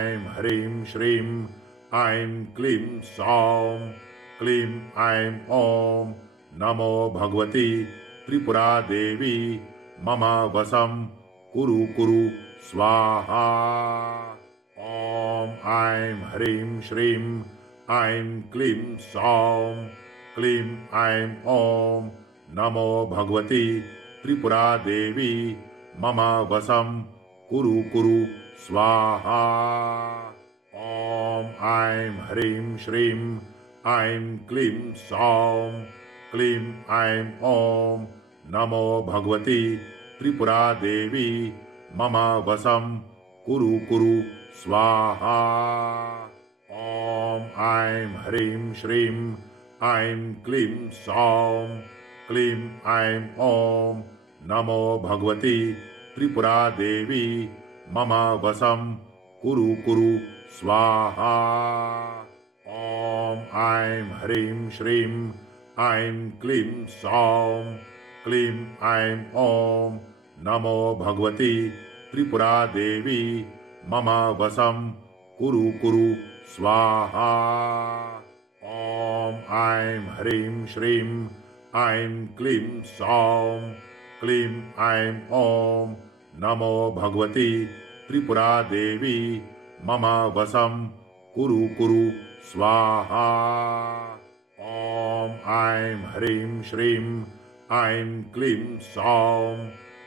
ऐं ह्रीं श्रीं ऐं क्लीं सौं क्लीं ऐं ॐ नमो भगवती त्रिपुरा देवी मम वशं कुरु कुरु स्वाहा। ॐ ऐं ह्रीं श्रीं ऐं क्लीं सौं क्लीं ऐं ॐ नमो भगवती त्रिपुरा देवी मम वशं कुरु कुरु स्वाहा। ॐ ऐं ह्रीं श्रीं ऐं क्लीं सौं क्लीं ऐं ॐ नमो भगवती त्रिपुरा देवी मम वशं कुरु कुरु स्वाहा। ॐ ऐं ह्रीं श्रीं ऐं क्लीं सौं क्लीं ऐं ॐ नमो भगवती त्रिपुरा देवी मम वशं कुरु कुरु स्वाहा। ॐ ऐं ह्रीं श्रीं ऐं क्लीं सौं क्लीं ऐं ॐ नमो भगवती त्रिपुरा देवी मम वशं कुरु कुरु स्वाहा। ॐ ऐं ह्रीं श्रीं ऐं क्लीं सौं क्लीं ऐं ॐ नमो भगवती त्रिपुरा देवी मम वशं कुरु कुरु स्वाहा। ॐ ऐं ह्रीं श्रीं ऐं क्लीं सौं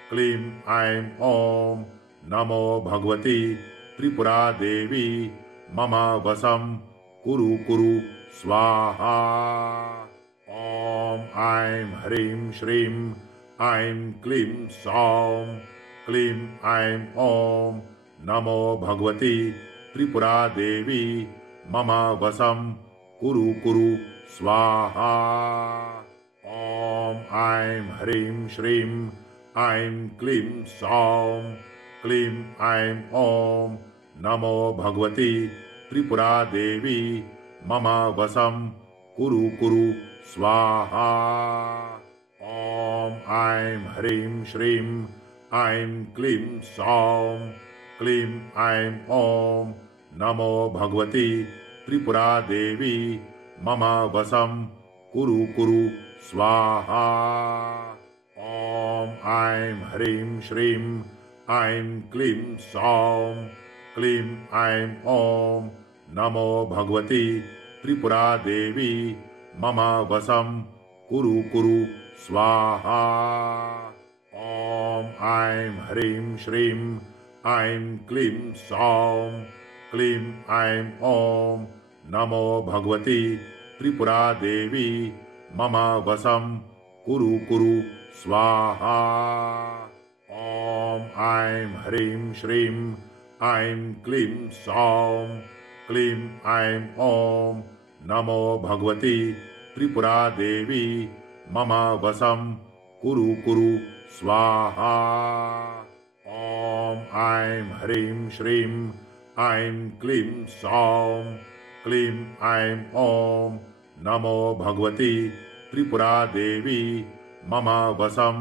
क्लीं ऐं ॐ नमो भगवती त्रिपुरा देवी मम वशं कुरु कुरु स्वाहा। ॐ ऐं ह्रीं श्रीं ऐं क्लीं सौं क्लीं ऐं ॐ नमो भगवती त्रिपुरा देवी मम वशं कुरु कुरु स्वाहा। ॐ ऐं ह्रीं श्रीं ऐं क्लीं सौं क्लीं ऐं ॐ नमो भगवती त्रिपुरा देवी मम वशं कुरु कुरु स्वाहा। ॐ ऐं ह्रीं श्रीं ऐं क्लीं सौं क्लीं ऐं ॐ नमो भगवती त्रिपुरा देवी मम वशं कुरु कुरु स्वाहा। ॐ ऐं ह्रीं श्रीं ऐं क्लीं सौं क्लीं ऐं ॐ नमो भगवती त्रिपुरा देवी मम वशं कुरु कुरु स्वाहा। ॐ ऐं ह्रीं श्रीं ऐं क्लीं सौं क्लीं ऐं ॐ नमो भगवती त्रिपुरा देवी मम वशं कुरु कुरु स्वाहा। ॐ ऐं ह्रीं श्रीं ऐं क्लीं सौं क्लीं ऐं ॐ नमो भगवती त्रिपुरा देवी मम वशं कुरु कुरु स्वाहा। ॐ ऐं ह्रीं श्रीं ऐं क्लीं सौं क्लीं ऐं ॐ नमो भगवती त्रिपुरा देवी मम वशं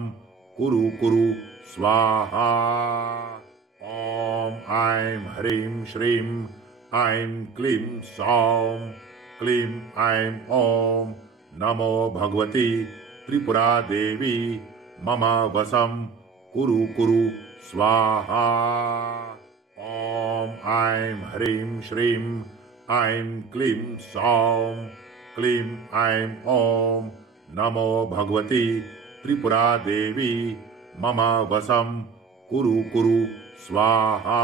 कुरु कुरु स्वाहा। ॐ ऐं ह्रीं श्रीं ऐं क्लीं सौं क्लीं ऐं ॐ नमो भगवती त्रिपुरा देवी मम वशं कुरु कुरु स्वाहा। ॐ ऐं ह्रीं श्रीं ऐं क्लीं सौं क्लीं ऐं ॐ नमो भगवती त्रिपुरा देवी मम वशं कुरु कुरु स्वाहा।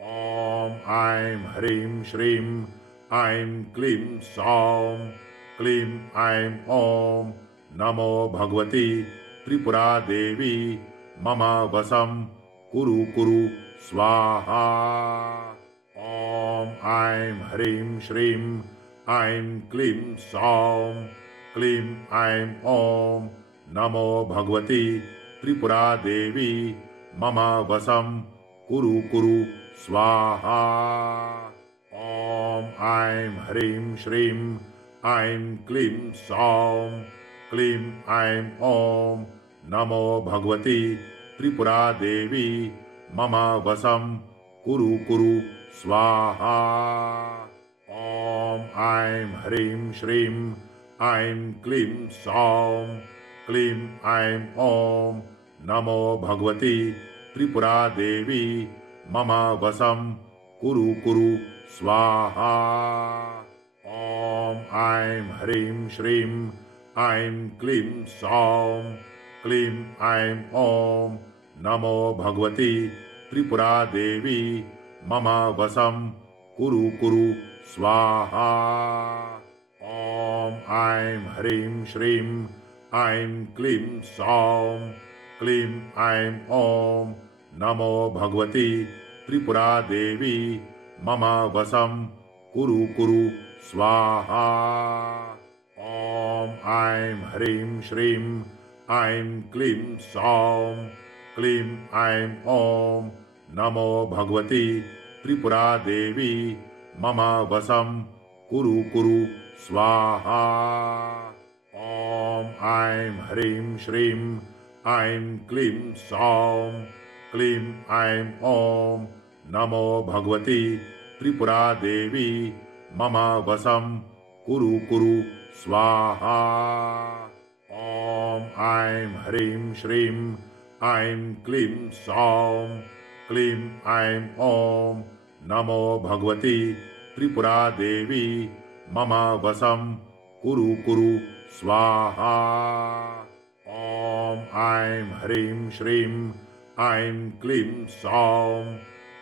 ॐ ऐं ह्रीं श्रीं ऐं क्लीं सौं क्लीं ऐं ॐ नमो भगवती त्रिपुरा देवी मम वशं कुरु कुरु स्वाहा। ॐ ऐं ह्रीं श्रीं ऐं क्लीं सौं क्लीं ऐं ॐ नमो भगवती त्रिपुरा देवी मम वशं कुरु कुरु स्वाहा। ॐ ऐं ह्रीं श्रीं ऐं क्लीं सौं क्लीं ऐं ॐ नमो भगवती त्रिपुरा देवी मम वशं कुरु कुरु स्वाहा। ॐ ऐं ह्रीं श्रीं ऐं क्लीं सौं क्लीं ऐं ॐ नमो भगवती त्रिपुरादेवी मम वशं कुरु कुरु स्वाहा। ॐ ऐं ह्रीं श्रीं ऐं क्लीं सौं क्लीं ऐं ॐ नमो भगवती त्रिपुरादेवी मम वशं कुरु कुरु स्वाहा। ॐ ऐं ह्रीं श्रीं ऐं क्लीं सौं क्लीं ऐं ॐ नमो भगवती त्रिपुरादेवी मम वशं कुरु कुरु स्वाहा। ॐ ऐं ह्रीं श्रीं ऐं क्लीं सौं क्लीं ऐं ॐ नमो भगवती त्रिपुरादेवी मम वशं कुरु कुरु स्वाहा। ॐ ऐं ह्रीं श्रीं ऐं क्लीं सौं क्लीं ऐं ॐ नमो भगवती त्रिपुरादेवी मम वशं कुरु कुरु स्वाहा। ॐ ऐं ह्रीं श्रीं ऐं क्लीं सौं क्लीं ऐं ॐ नमो भगवती त्रिपुरादेवी मम वशं कुरु कुरु स्वाहा। ॐ ऐं ह्रीं श्रीं ऐं क्लीं सौं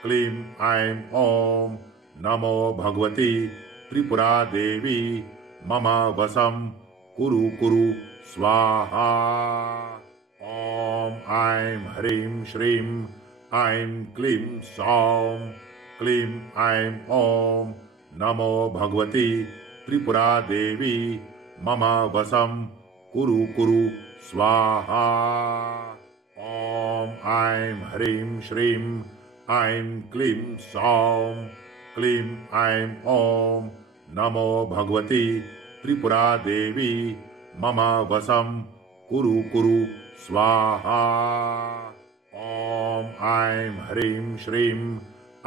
क्लीं ऐं ॐ नमो भगवती त्रिपुरादेवी मम वशं कुरु कुरु स्वाहा। ॐ ऐं ह्रीं श्रीं ऐं क्लीं सौं क्लीं ऐं ॐ नमो भगवती त्रिपुरादेवी मम वशं कुरु कुरु स्वाहा। ॐ ऐं ह्रीं श्रीं ऐं क्लीं सौं क्लीं ऐं ॐ नमो भगवती त्रिपुरादेवी मम वशं कुरु कुरु स्वाहा। ॐ ऐं ह्रीं श्रीं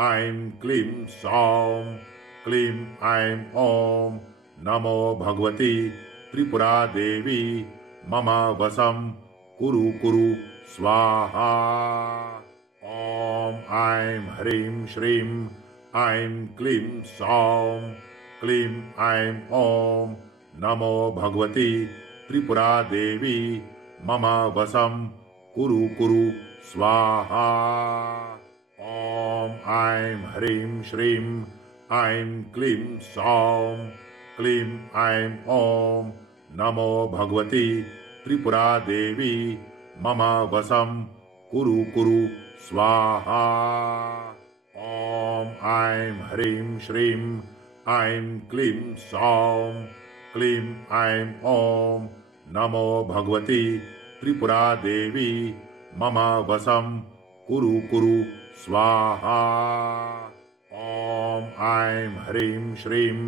ऐं क्लीं सौं क्लीं ऐं ॐ नमो भगवती त्रिपुरादेवी मम वशं कुरु कुरु स्वाहा। ॐ ऐं ह्रीं श्रीं ऐं क्लीं सौं क्लीं ऐं ॐ नमो भगवती त्रिपुरादेवी मम वशं कुरु कुरु स्वाहा। ॐ ऐं ह्रीं श्रीं ऐं क्लीं सौं क्लीं ऐं ॐ नमो भगवती त्रिपुरादेवी मम वशं कुरु कुरु स्वाहा। ॐ ऐं ह्रीं श्रीं ऐं क्लीं सौं क्लीं ऐं ॐ नमो भगवती त्रिपुरादेवी मम वशं कुरु कुरु स्वाहा। ॐ ऐं ह्रीं श्रीं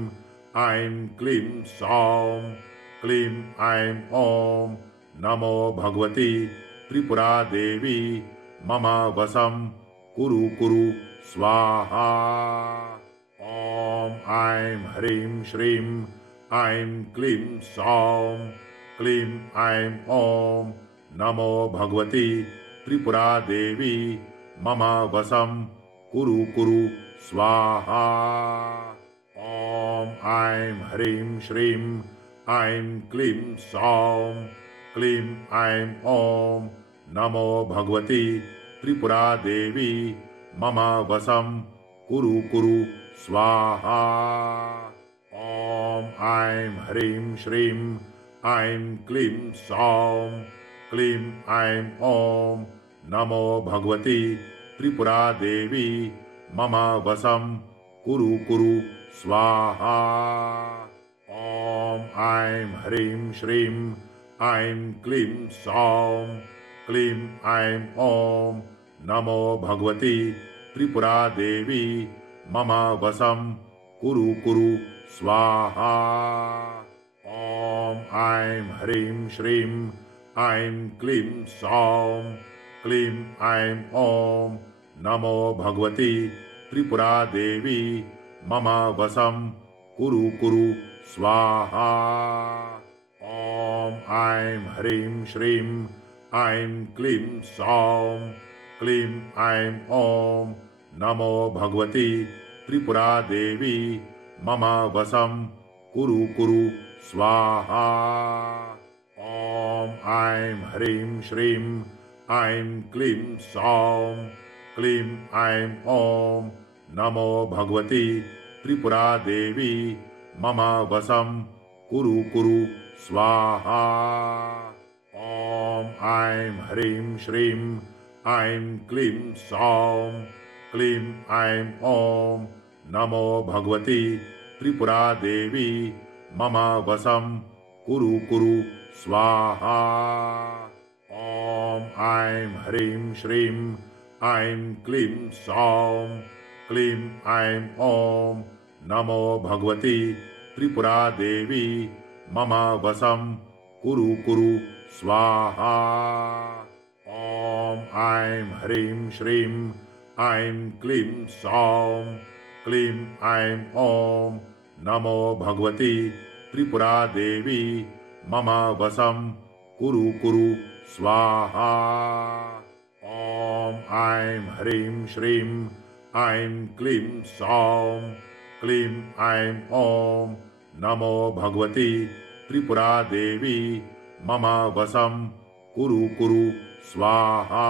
ऐं क्लीं सौं क्लीं ऐं ॐ नमो भगवती त्रिपुरादेवी मम वशं कुरु कुरु स्वाहा। ॐ ऐं ह्रीं श्रीं ऐं क्लीं सौं क्लीं ऐं ॐ नमो भगवती त्रिपुरादेवी मम वशं कुरु कुरु स्वाहा। ॐ ऐं ह्रीं श्रीं ऐं क्लीं सौं क्लीं ऐं ॐ नमो भगवती त्रिपुरादेवी मम वशं कुरु कुरु स्वाहा। ॐ ऐं ह्रीं श्रीं ऐं क्लीं सौं क्लीं ऐं ॐ नमो भगवती त्रिपुरादेवी मम वशं कुरु कुरु स्वाहा। ॐ ऐं ह्रीं श्रीं ऐं क्लीं सौं क्लीं ऐं ॐ नमो भगवती त्रिपुरादेवी मम वशं कुरु कुरु स्वाहा। ॐ ऐं ह्रीं श्रीं ऐं क्लीं सौं क्लीं ऐं ॐ नमो भगवती त्रिपुरा देवी मम वशं कुरु कुरु स्वाहा। ॐ ऐं ह्रीं श्रीं ऐं क्लीं सौं क्लीं ऐं ॐ नमो भगवती त्रिपुरा देवी मम वशं कुरु कुरु स्वाहा। ॐ ऐं ह्रीं श्रीं ऐं क्लीं सौं क्लीं ऐं ॐ नमो भगवती त्रिपुरा देवी मम वशं कुरु कुरु स्वाहा। ॐ ऐं ह्रीं श्रीं ऐं क्लीं सौं क्लीं ऐं ॐ नमो भगवती त्रिपुरा देवी मम वशं कुरु कुरु स्वाहा। ॐ ऐं ह्रीं श्रीं ऐं क्लीं सौं क्लीं ऐं ॐ नमो भगवती त्रिपुरा देवी मम वशं कुरु कुरु स्वाहा। ॐ ऐं ह्रीं श्रीं ऐं क्लीं सौं क्लीं ऐं ॐ नमो भगवती त्रिपुरा देवी मम वशं कुरु कुरु स्वाहा। ॐ ऐं ह्रीं श्रीं ऐं क्लीं सौं क्लीं ऐं ॐ नमो भगवती त्रिपुरा देवी मम वशं कुरु कुरु स्वाहा।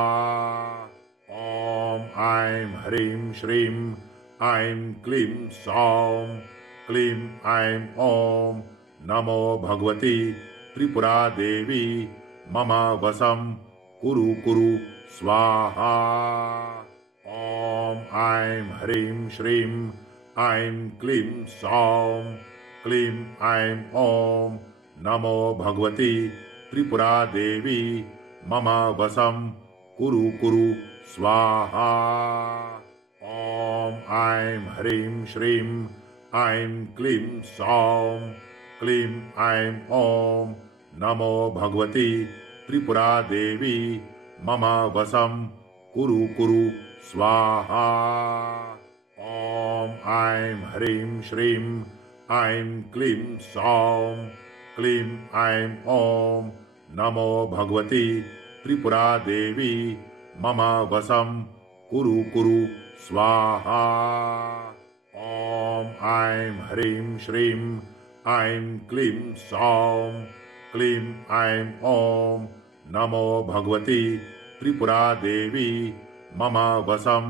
ॐ ऐं ह्रीं श्रीं ऐं क्लीं सौं क्लीं ऐं ॐ नमो भगवती त्रिपुरा देवी मम वशं कुरु कुरु स्वाहा। ॐ ऐं ह्रीं श्रीं ऐं क्लीं सौं क्लीं ऐं ॐ नमो भगवती त्रिपुरा देवी मम वशं कुरु कुरु स्वाहा। ॐ ऐं ह्रीं श्रीं ऐं क्लीं सौं क्लीं ऐं ॐ नमो भगवती त्रिपुरा देवी मम वशं कुरु कुरु स्वाहा। ॐ ऐं ह्रीं श्रीं ऐं क्लीं सौं क्लीं ऐं ॐ नमो भगवती त्रिपुरा देवी मम वशं कुरु कुरु स्वाहा। ॐ ऐं ह्रीं श्रीं ऐं क्लीं सौं क्लीं ऐं ॐ नमो भगवती त्रिपुरा देवी मम वशं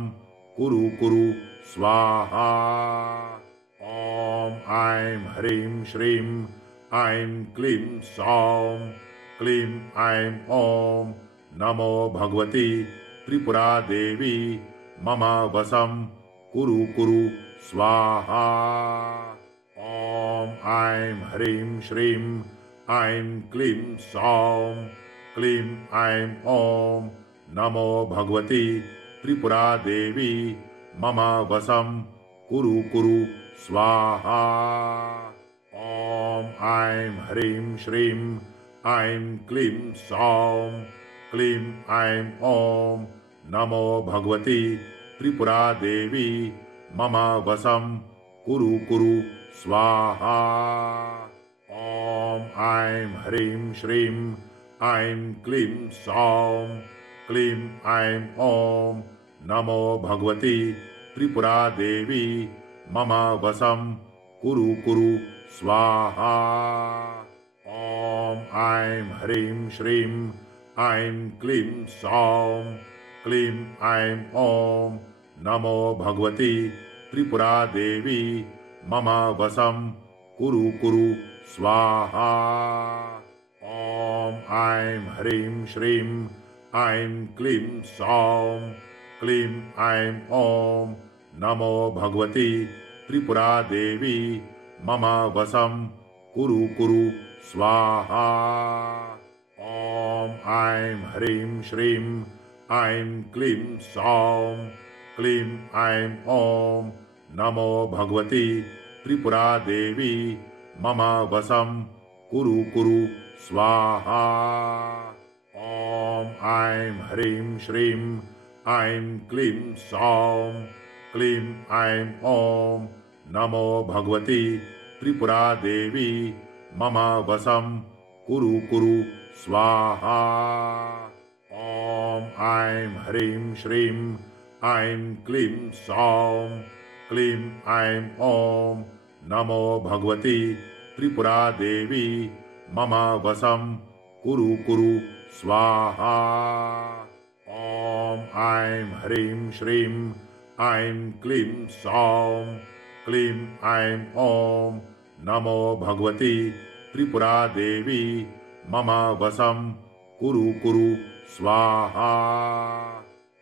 कुरु कुरु स्वाहा। ॐ ऐं ह्रीं श्रीं ऐं क्लीं सौं क्लीं ऐं ॐ नमो भगवती त्रिपुरा देवी मम वशं कुरु कुरु स्वाहा। ॐ ऐं ह्रीं श्रीं ऐं क्लीं सौं क्लीं ऐं ॐ नमो भगवती त्रिपुरा देवी मम वशं कुरु कुरु स्वाहा। ॐ ऐं ह्रीं श्रीं ऐं क्लीं सौं क्लीं ऐं ॐ नमो भगवती त्रिपुरा देवी मम वशं कुरु कुरु स्वाहा। ॐ ऐं ह्रीं श्रीं ऐं क्लीं सौं क्लीं ऐं ॐ नमो भगवती त्रिपुरा देवी मम वशं कुरु कुरु स्वाहा। ॐ ऐं ह्रीं श्रीं ऐं क्लीं सौं क्लीं ऐं ॐ नमो भगवती त्रिपुरा देवी मम वशं कुरु कुरु स्वाहा। ॐ ऐं ह्रीं श्रीं ऐं क्लीं सौं क्लीं ऐं ॐ नमो भगवती त्रिपुरा देवी मम वशं कुरु कुरु स्वाहा। ॐ ऐं ह्रीं श्रीं ऐं क्लीं सौं क्लीं ऐं ॐ नमो भगवती त्रिपुरा देवी मम वशं कुरु कुरु स्वाहा। ॐ ऐं ह्रीं श्रीं ऐं क्लीं सौं क्लीं ऐं ॐ नमो भगवती त्रिपुरादेवी मम वशं कुरु कुरु स्वाहा। ॐ ऐं ह्रीं श्रीं ऐं क्लीं सौं क्लीं ऐं ॐ नमो भगवती त्रिपुरादेवी मम वशं कुरु कुरु स्वाहा। ॐ ऐं ह्रीं श्रीं ऐं क्लीं सौं क्लीं ऐं ॐ नमो भगवती त्रिपुरादेवी मम वशं कुरु कुरु स्वाहा।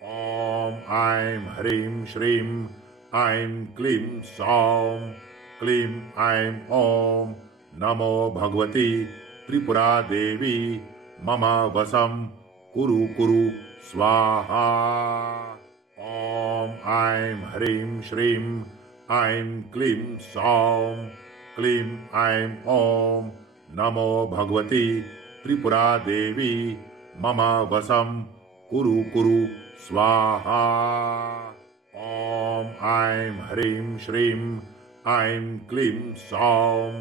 ॐ ऐं ह्रीं श्रीं ऐं क्लीं सौं क्लीं ऐं ॐ नमो भगवती त्रिपुरादेवी मम वशं कुरु कुरु स्वाहा। ॐ ऐं ह्रीं श्रीं ऐं क्लीं सौं क्लीं ऐं ॐ नमो भगवती त्रिपुरादेवी मम वशं कुरु कुरु स्वाहा। ॐ ऐं ह्रीं श्रीं ऐं क्लीं सौं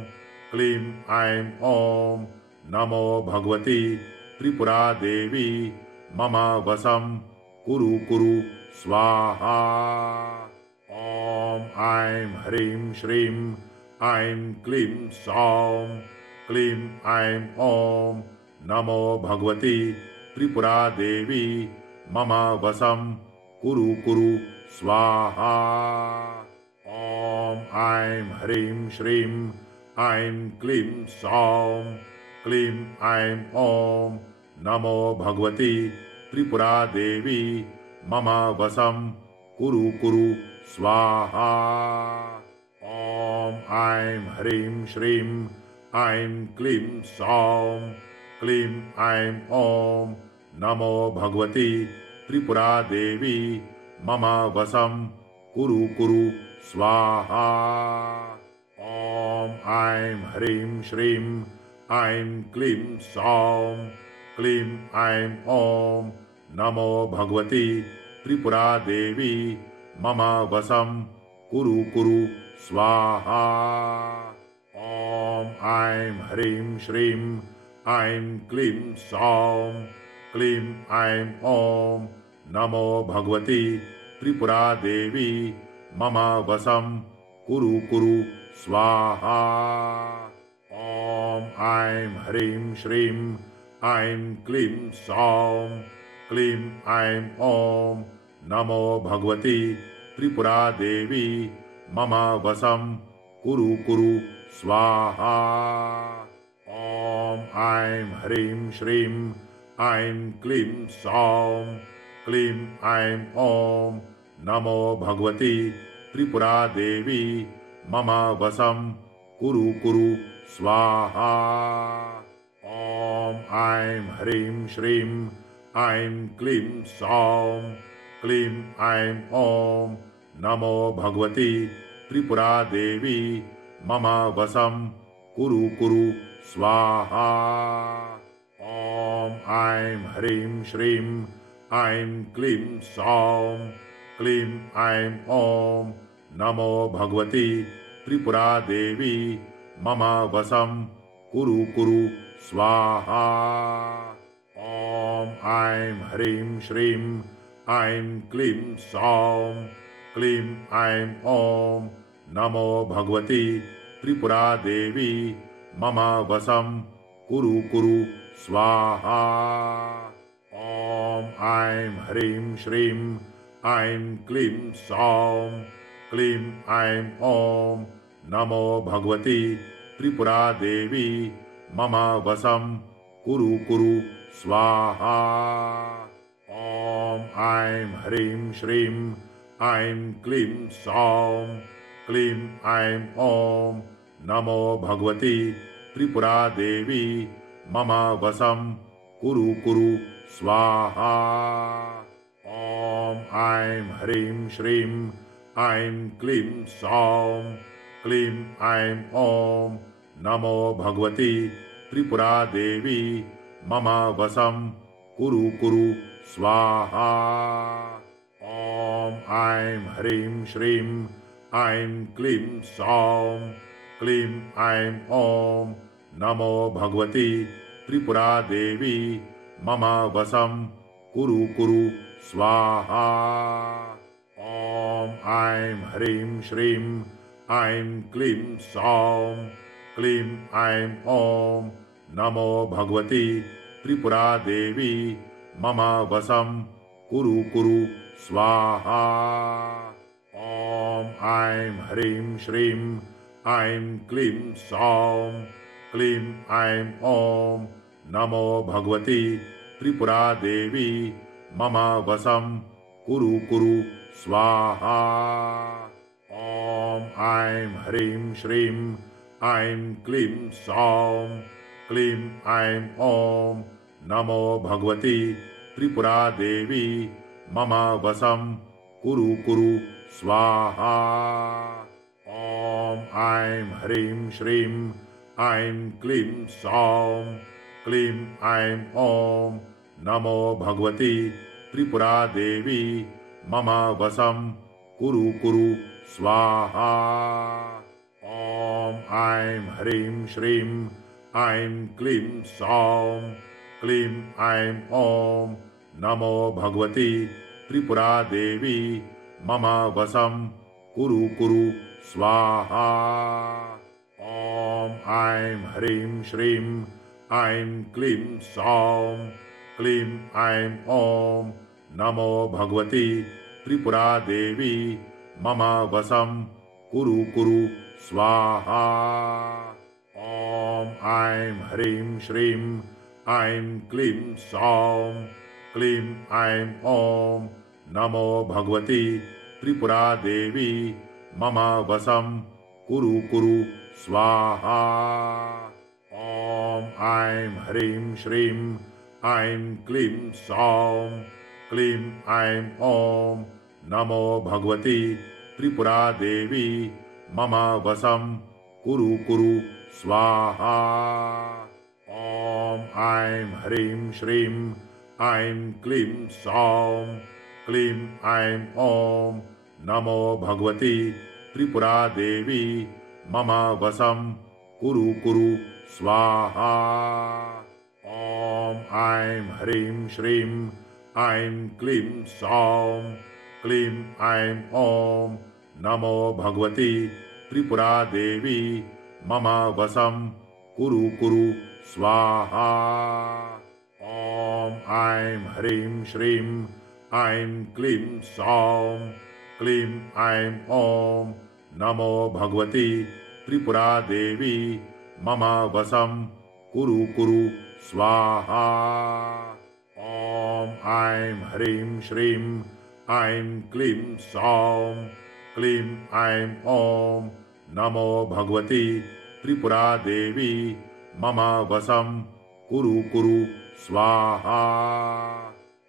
क्लीं ऐं ॐ नमो भगवती त्रिपुरादेवी मम वशं कुरु कुरु स्वाहा। ॐ ऐं ह्रीं श्रीं ऐं क्लीं सौं क्लीं ऐं ॐ नमो भगवती त्रिपुरादेवी मम वशं कुरु कुरु स्वाहा। ॐ ऐं ह्रीं श्रीं ऐं क्लीं सौं क्लीं ऐं ॐ नमो भगवती त्रिपुरादेवी मम वशं कुरु कुरु स्वाहा। ॐ ऐं ह्रीं श्रीं ऐं क्लीं सौं क्लीं ऐं ॐ नमो भगवती त्रिपुरादेवी मम वशं कुरु कुरु स्वाहा। ॐ ऐं ह्रीं श्रीं ऐं क्लीं सौं क्लीं ऐं ॐ नमो भगवती त्रिपुरादेवी मम वशं कुरु कुरु स्वाहा। ॐ ऐं ह्रीं श्रीं ऐं क्लीं सौं क्लीं ऐं ॐ नमो भगवती त्रिपुरादेवी मम वशं कुरु कुरु स्वाहा। ॐ ऐं ह्रीं श्रीं ऐं क्लीं सौं क्लीं ऐं ॐ नमो भगवती त्रिपुरादेवी मम वशं कुरु कुरु स्वाहा। ॐ ऐं ह्रीं श्रीं ऐं क्लीं सौं क्लीं ऐं ॐ नमो भगवती त्रिपुरादेवी मम वशं कुरु कुरु स्वाहा। ॐ ऐं ह्रीं श्रीं ऐं क्लीं सौं क्लीं ऐं ॐ नमो भगवती त्रिपुरादेवी मम वशं कुरु कुरु स्वाहा। ॐ ऐं ह्रीं श्रीं ऐं क्लीं सौं क्लीं ऐं ॐ नमो भगवती त्रिपुरादेवी मम वशं कुरु कुरु स्वाहा। ॐ ऐं ह्रीं श्रीं ऐं क्लीं सौं क्लीं ऐं ॐ नमो भगवती त्रिपुरादेवी मम वशं कुरु कुरु स्वाहा। ॐ ऐं ह्रीं श्रीं ऐं क्लीं सौं क्लीं ऐं ॐ नमो भगवती त्रिपुरादेवी मम वशं कुरु कुरु स्वाहा। ॐ ऐं ह्रीं श्रीं ऐं क्लीं सौं क्लीं ऐं ॐ नमो भगवती त्रिपुरादेवी मम वशं कुरु कुरु स्वाहा। ॐ ऐं ह्रीं श्रीं ऐं क्लीं सौं क्लीं ऐं ॐ नमो भगवती त्रिपुरादेवी मम वशं कुरु कुरु स्वाहा। ॐ ऐं ह्रीं श्रीं ऐं क्लीं सौं क्लीं ऐं ॐ नमो भगवती त्रिपुरादेवी मम वशं कुरु कुरु स्वाहा। ॐ ऐं ह्रीं श्रीं ऐं क्लीं सौं क्लीं ऐं ॐ नमो भगवती त्रिपुरादेवी मम वशं कुरु कुरु स्वाहा। ॐ ऐं ह्रीं श्रीं ऐं क्लीं सौं क्लीं ऐं ॐ नमो भगवती त्रिपुरादेवी मम वशं कुरु कुरु स्वाहा। ॐ ऐं ह्रीं श्रीं ऐं क्लीं सौं क्लीं ऐं ॐ नमो भगवती त्रिपुरादेवी मम वशं कुरु कुरु स्वाहा। ॐ ऐं ह्रीं श्रीं ऐं क्लीं सौं क्लीं ऐं ॐ नमो भगवती त्रिपुरादेवी मम वशं कुरु कुरु स्वाहा। ॐ ऐं ह्रीं श्रीं ऐं क्लीं सौं क्लीं ऐं ॐ नमो भगवती त्रिपुरादेवी मम वशं कुरु कुरु स्वाहा। ॐ ऐं ह्रीं श्रीं ऐं क्लीं सौं क्लीं ऐं ॐ नमो भगवती त्रिपुरादेवी मम वशं कुरु कुरु स्वाहा। ॐ ऐं ह्रीं श्रीं ऐं क्लीं सौं क्लीं ऐं ॐ नमो भगवती त्रिपुरादेवी मम वशं कुरु कुरु स्वाहा। ॐ ऐं ह्रीं श्रीं ऐं क्लीं सौं क्लीं ऐं ॐ नमो भगवती त्रिपुरादेवी मम वशं कुरु कुरु स्वाहा। ॐ ऐं ह्रीं श्रीं ऐं क्लीं सौं क्लीं ऐं ॐ नमो भगवती त्रिपुरादेवी मम वशं कुरु कुरु स्वाहा। ॐ ऐं ह्रीं श्रीं ऐं क्लीं सौं क्लीं ऐं ॐ नमो भगवती त्रिपुरादेवी मम वशं कुरु कुरु स्वाहा। ॐ ऐं ह्रीं श्रीं ऐं क्लीं सौं क्लीं ऐं ॐ नमो भगवती त्रिपुरादेवी मम वशं कुरु कुरु स्वाहा। ॐ ऐं ह्रीं श्रीं ऐं क्लीं सौं क्लीं ऐं ॐ नमो भगवती त्रिपुरादेवी मम वशं कुरु कुरु स्वाहा।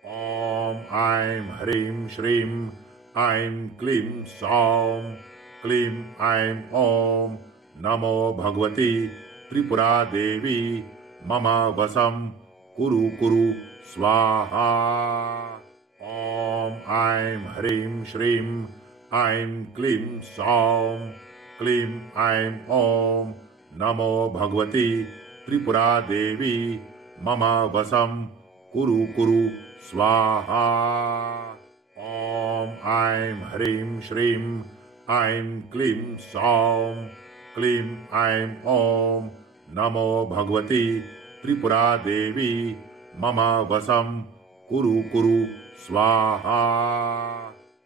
ॐ ऐं ह्रीं श्रीं ऐं क्लीं सौं क्लीं ऐं ॐ नमो भगवती त्रिपुरादेवी मम वशं कुरु कुरु स्वाहा। ॐ ऐं ह्रीं श्रीं ऐं क्लीं सौं क्लीं ऐं ॐ नमो भगवती त्रिपुरादेवी मम वशं कुरु कुरु स्वाहा। ॐ ऐं ह्रीं श्रीं ऐं क्लीं सौं क्लीं ऐं ॐ नमो भगवती त्रिपुरादेवी मम वशं कुरु कुरु स्वाहा।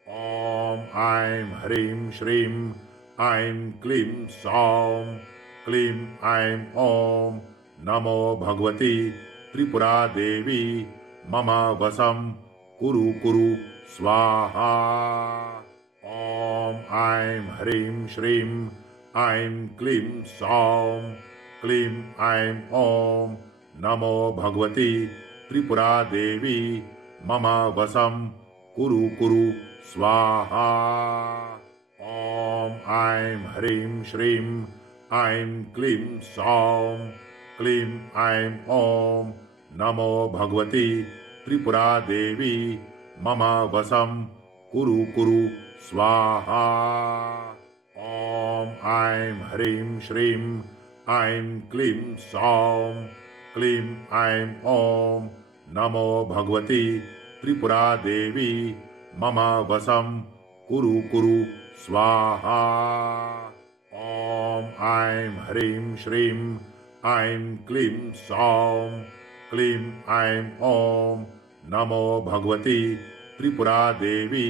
ॐ ऐं ह्रीं श्रीं ऐं क्लीं सौं क्लीं ऐं ॐ नमो भगवती त्रिपुरादेवी मम वशं कुरु कुरु स्वाहा। ॐ ऐं ह्रीं श्रीं ऐं क्लीं सौं क्लीं ऐं ॐ नमो भगवती त्रिपुरादेवी मम वशं कुरु कुरु स्वाहा। ॐ ऐं ह्रीं श्रीं ऐं क्लीं सौं क्लीं ऐं ॐ नमो भगवती त्रिपुरादेवी मम वशं कुरु कुरु स्वाहा। ॐ ऐं ह्रीं श्रीं ऐं क्लीं सौं क्लीं ऐं ॐ नमो भगवती त्रिपुरादेवी मम वशं कुरु कुरु स्वाहा। ॐ ऐं ह्रीं श्रीं ऐं क्लीं सौं क्लीं ऐं ॐ नमो भगवती त्रिपुरादेवी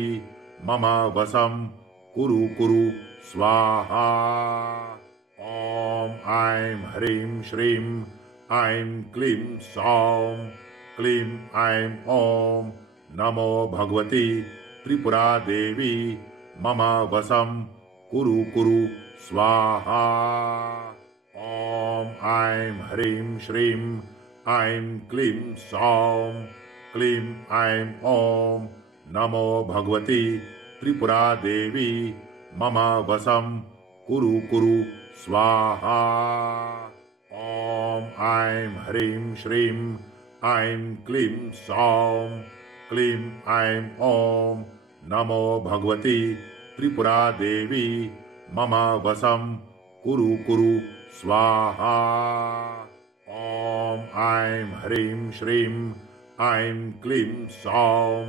मम वशं कुरु कुरु स्वाहा। ॐ ऐं ह्रीं श्रीं ऐं क्लीं सौं क्लीं ऐं ॐ नमो भगवती त्रिपुरादेवी मम वशं कुरु कुरु स्वाहा। ॐ ऐं ह्रीं श्रीं ऐं क्लीं सौं क्लीं ऐं ॐ नमो भगवती त्रिपुरादेवी मम वशं कुरु कुरु स्वाहा। ॐ ऐं ह्रीं श्रीं ऐं क्लीं सौं क्लीं ऐं ॐ नमो भगवती त्रिपुरादेवी मम वशं कुरु कुरु स्वाहा। ॐ ऐं ह्रीं श्रीं ऐं क्लीं सौं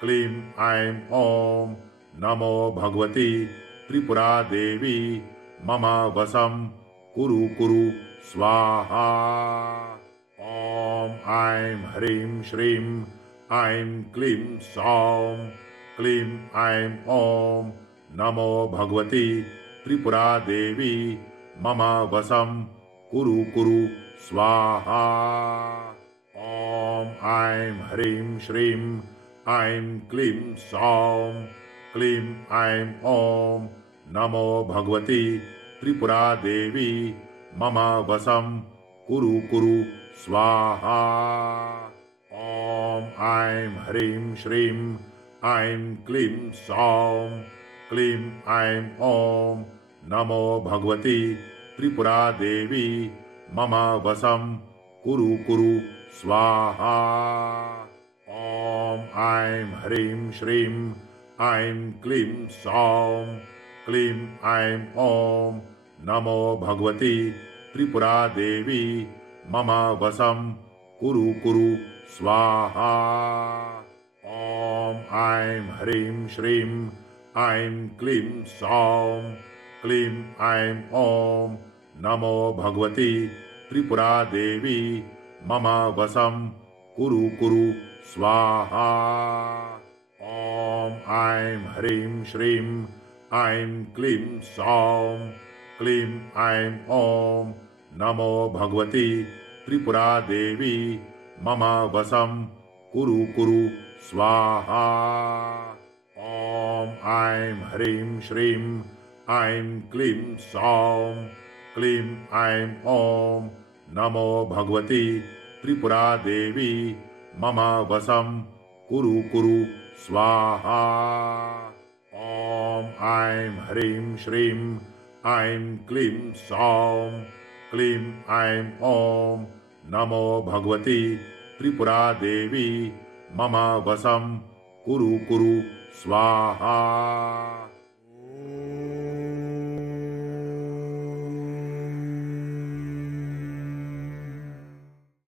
क्लीं ऐं ॐ नमो भगवती त्रिपुरादेवी मम वशं कुरु कुरु स्वाहा। ॐ ऐं ह्रीं श्रीं ऐं क्लीं सौं क्लीं ऐं ॐ नमो भगवती त्रिपुरादेवी मम वशं कुरु कुरु स्वाहा। ॐ ऐं ह्रीं श्रीं ऐं क्लीं सौं क्लीं ऐं ॐ नमो भगवती त्रिपुरादेवी मम वशं कुरु कुरु स्वाहा। ॐ ऐं ह्रीं श्रीं ऐं क्लीं सौं क्लीं ऐं ॐ नमो भगवती त्रिपुरादेवी मम वशं कुरु कुरु स्वाहा। ॐ ऐं ह्रीं श्रीं ऐं क्लीं सौं क्लीं ऐं ॐ नमो भगवती त्रिपुरादेवी मम वशं कुरु कुरु स्वाहा। ॐ ऐं ह्रीं श्रीं ऐं क्लीं सौं क्लीं ऐं ॐ नमो भगवती त्रिपुरादेवी मम वशं कुरु कुरु स्वाहा। ॐ ऐं ह्रीं श्रीं ऐं क्लीं सौं क्लीं ऐं ॐ नमो भगवती त्रिपुरादेवी मम वशं कुरु कुरु स्वाहा। ॐ ऐं ह्रीं श्रीं ऐं क्लीं सौं क्लीं ऐं ॐ नमो भगवती त्रिपुरादेवी मम वशं कुरु कुरु स्वाहा। ॐ ऐं ह्रीं श्रीं ऐं क्लीं सौं क्लीं ऐं ॐ नमो भगवती त्रिपुरादेवी मम वशं कुरु कुरु स्वाहा।